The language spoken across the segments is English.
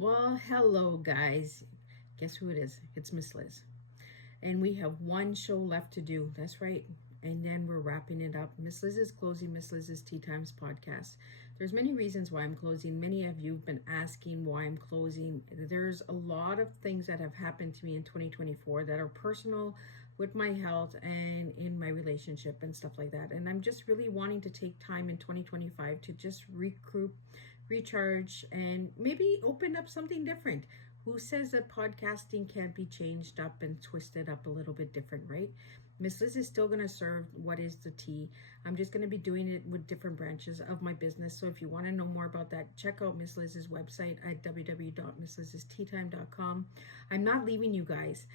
Well, hello, guys. Guess who it is? It's Miss Liz. And we have one show left to do. That's right. And then we're wrapping it up. Miss Liz is closing Miss Liz's Tea Times podcast. There's many reasons why I'm closing. Many of you have been asking why I'm closing. There's a lot of things that have happened to me in 2024 that are personal with my health and in my relationship and stuff like that. And I'm just really wanting to take time in 2025 to just recruit, recharge, and maybe open up something different. Who says that podcasting can't be changed up and twisted up a little bit different, right? Miss Liz is still going to serve What is the Tea. I'm just going to be doing it with different branches of my business. So if you want to know more about that, check out Miss Liz's website at www.misslizsteatime.com. I'm not leaving you guys.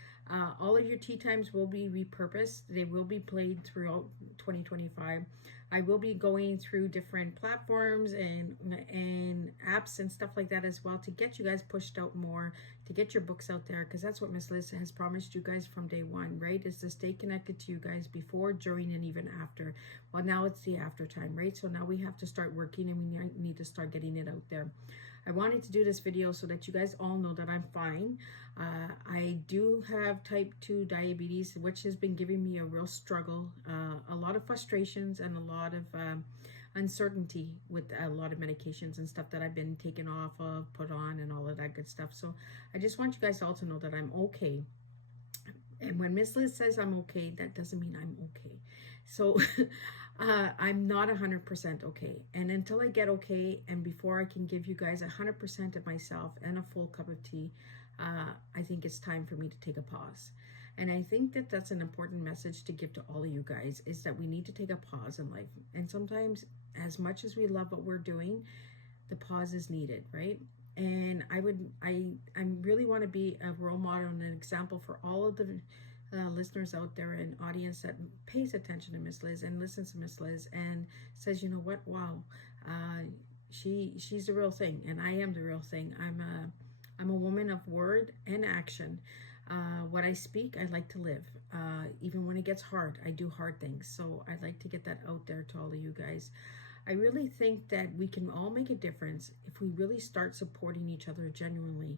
All of your tea times will be repurposed. They will be played throughout 2025. I will be going through different platforms and apps and stuff like that as well to get you guys pushed out more, to get your books out there, because that's what Miss Liz has promised you guys from day one, right? Is to stay connected to you guys before, during, and even after. Well, now it's the after time, right? So now we have to start working and we need to start getting it out there. I wanted to do this video so that you guys all know that I'm fine. I do have type 2 diabetes, which has been giving me a real struggle, a lot of frustrations and a lot of uncertainty with a lot of medications and stuff that I've been taken off of, put on, and all of that good stuff. So I just want you guys all to know that I'm okay. And when Miss Liz says I'm okay, that doesn't mean I'm okay. So I'm not 100% okay. And until I get okay, and before I can give you guys 100% of myself and a full cup of tea, I think it's time for me to take a pause. And I think that that's an important message to give to all of you guys, is that we need to take a pause in life. And sometimes, as much as we love what we're doing, the pause is needed, right? And I really want to be a role model and an example for all of the listeners out there and audience that pays attention to Miss Liz and listens to Miss Liz and says, you know what, wow, she's the real thing, and I am the real thing. I'm a woman of word and action. What I speak, I like to live. Even when it gets hard, I do hard things. So I'd like to get that out there to all of you guys. I really think that we can all make a difference if we really start supporting each other genuinely,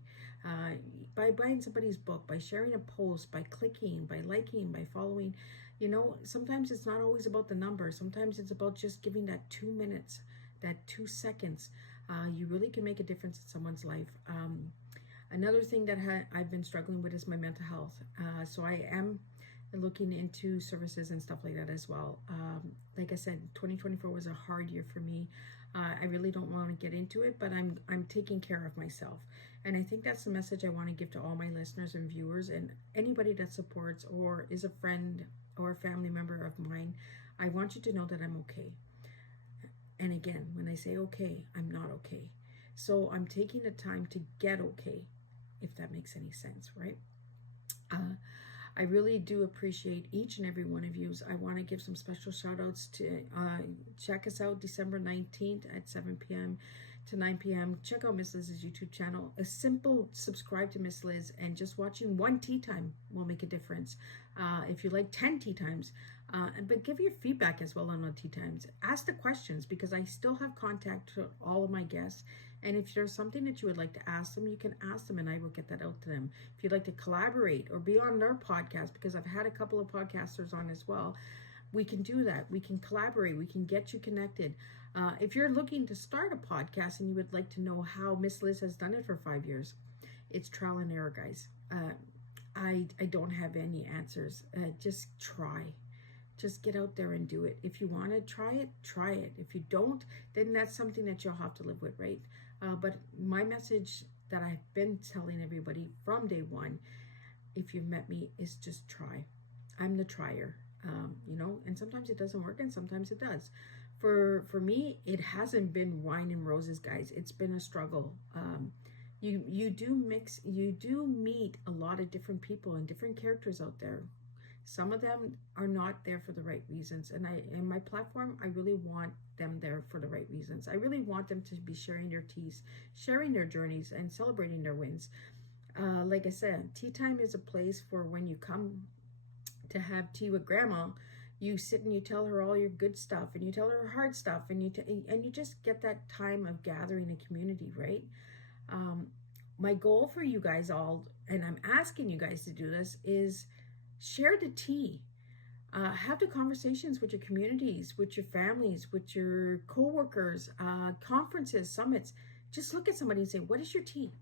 by buying somebody's book, by sharing a post, by clicking, by liking, by following. You know, sometimes it's not always about the number. Sometimes it's about just giving that 2 minutes, that 2 seconds. You really can make a difference in someone's life. Another thing that I've been struggling with is my mental health. So I am looking into services and stuff like that as well. Like I said, 2024 was a hard year for me. I really don't want to get into it, but I'm taking care of myself. And I think that's the message I want to give to all my listeners and viewers and anybody that supports or is a friend or a family member of mine. I want you to know that I'm okay. And again, when I say okay, I'm not okay. So I'm taking the time to get okay, if that makes any sense, right? I really do appreciate each and every one of you. I want to give some special shout outs to check us out December 19th at 7 p.m. to 9 p.m. Check out Miss Liz's YouTube channel. A simple subscribe to Miss Liz, and just watching one tea time will make a difference. If you like 10 tea times, but give your feedback as well on the tea times. Ask the questions, because I still have contact to all of my guests. And if there's something that you would like to ask them, you can ask them and I will get that out to them. If you'd like to collaborate or be on their podcast, because I've had a couple of podcasters on as well, we can do that. We can collaborate. We can get you connected. If you're looking to start a podcast and you would like to know how Miss Liz has done it for 5 years, it's trial and error, guys. I don't have any answers. Just try. Just get out there and do it. If you want to try it, try it. If you don't, then that's something that you'll have to live with, right? But my message that I've been telling everybody from day one, if you've met me, is just try. I'm the trier, and sometimes it doesn't work and sometimes it does. For me, it hasn't been wine and roses, guys. It's been a struggle. You do meet a lot of different people and different characters out there. Some of them are not there for the right reasons. And in my platform, I really want them there for the right reasons. I really want them to be sharing their teas, sharing their journeys, and celebrating their wins. Like I said, tea time is a place for when you come to have tea with grandma. You sit and you tell her all your good stuff, and you tell her hard stuff, and you just get that time of gathering a community, right? my goal for you guys all, and I'm asking you guys to do this, is share the tea. Have the conversations with your communities, with your families, with your coworkers, conferences, summits. Just look at somebody and say, what is your tea?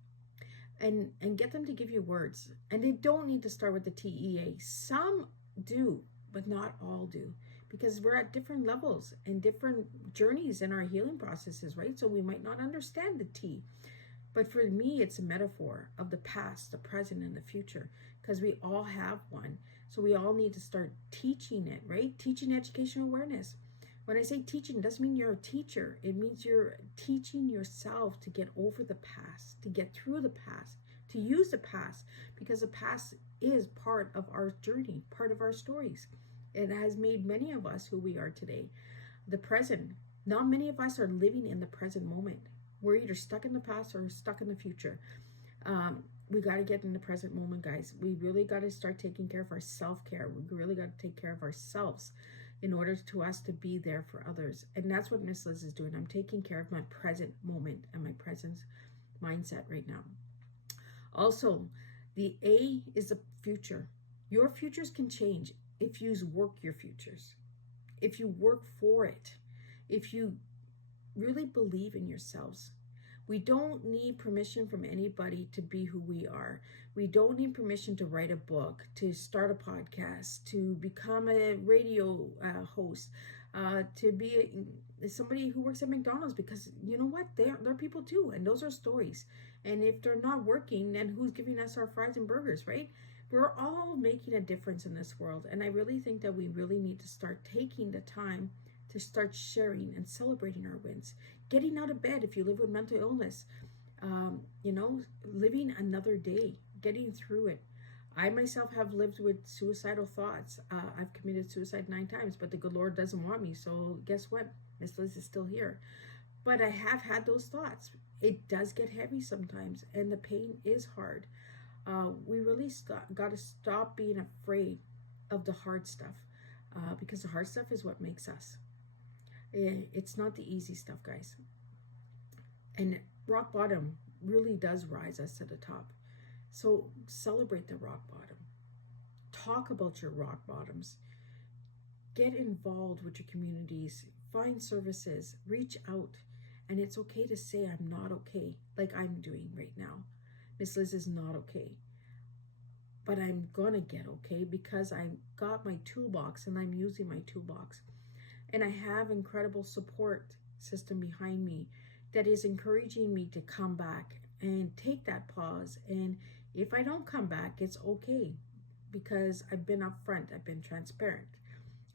And get them to give you words. And they don't need to start with the TEA. Some do, but not all do, because we're at different levels and different journeys in our healing processes, right? So we might not understand the T. But for me, it's a metaphor of the past, the present, and the future, because we all have one. So we all need to start teaching it, right? Teaching educational awareness. When I say teaching, it doesn't mean you're a teacher. It means you're teaching yourself to get over the past, to get through the past, to use the past, because the past is part of our journey, part of our stories. It has made many of us who we are today. The present, not many of us are living in the present moment. We're either stuck in the past or stuck in the future. We got to get in the present moment, guys. We really got to start taking care of our self-care. We really got to take care of ourselves in order to us to be there for others. And that's what Miss Liz is doing. I'm taking care of my present moment and my present mindset right now. Also, the A is the future. Your futures can change if you work your futures, if you work for it, if you really believe in yourselves. We don't need permission from anybody to be who we are. We don't need permission to write a book, to start a podcast, to become a radio host, to be somebody who works at McDonald's, because you know what? They're people too, and those are stories. And if they're not working, then who's giving us our fries and burgers, right? We're all making a difference in this world. And I really think that we really need to start taking the time to start sharing and celebrating our wins. Getting out of bed if you live with mental illness, living another day, getting through it. I myself have lived with suicidal thoughts. I've committed suicide 9 times, but the good Lord doesn't want me. So guess what? Miss Liz is still here. But I have had those thoughts. It does get heavy sometimes, and the pain is hard. We really got to stop being afraid of the hard stuff, because the hard stuff is what makes us. It's not the easy stuff, guys. And rock bottom really does rise us to the top. So celebrate the rock bottom. Talk about your rock bottoms. Get involved with your communities. Find services. Reach out. And it's okay to say I'm not okay, like I'm doing right now. Miss Liz is not okay. But I'm gonna get okay because I got my toolbox and I'm using my toolbox. And I have incredible support system behind me that is encouraging me to come back and take that pause. And if I don't come back, it's okay, because I've been upfront, I've been transparent,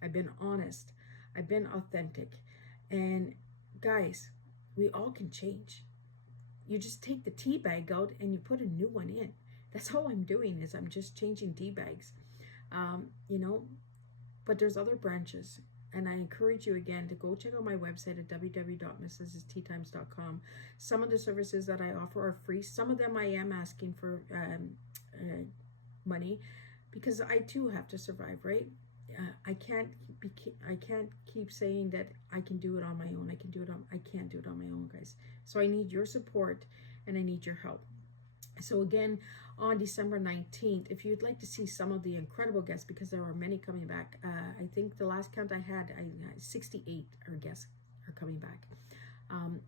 I've been honest, I've been authentic. And guys, we all can change. You just take the tea bag out and you put a new one in. That's all I'm doing, is I'm just changing tea bags, but there's other branches. And I encourage you again to go check out my website at www.misslizsteatimes.com. Some of the services that I offer are free. Some of them I am asking for money, because I too have to survive, right? I can't keep saying that I can do it on my own. I can't do it on my own, guys. So I need your support and I need your help. So again, on December 19th, if you'd like to see some of the incredible guests, because there are many coming back, I think the last count I had 68 guests are coming back.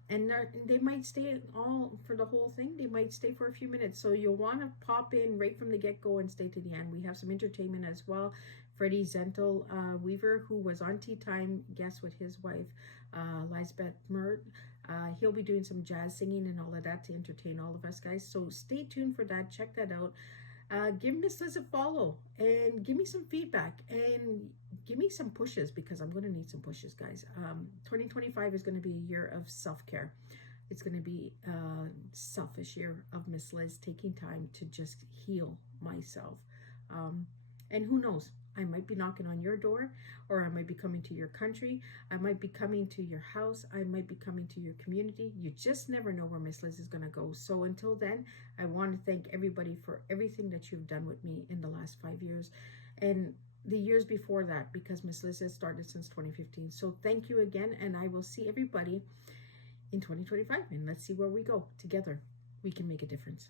And they might stay all for the whole thing. They might stay for a few minutes. So you'll want to pop in right from the get-go and stay to the end. We have some entertainment as well. Freddie Zentel Weaver, who was on Tea Time guest with his wife, Lisbeth Mert. He'll be doing some jazz singing and all of that to entertain all of us, guys. So stay tuned for that. Check that out. Give Miss Liz a follow and give me some feedback and give me some pushes, because I'm going to need some pushes, guys. 2025 is going to be a year of self-care. It's going to be a selfish year of Miss Liz taking time to just heal myself. And who knows? I might be knocking on your door, or I might be coming to your country. I might be coming to your house. I might be coming to your community. You just never know where Miss Liz is going to go. So until then, I want to thank everybody for everything that you've done with me in the last 5 years and the years before that, because Miss Liz has started since 2015. So thank you again, and I will see everybody in 2025, and let's see where we go together. we can make a difference.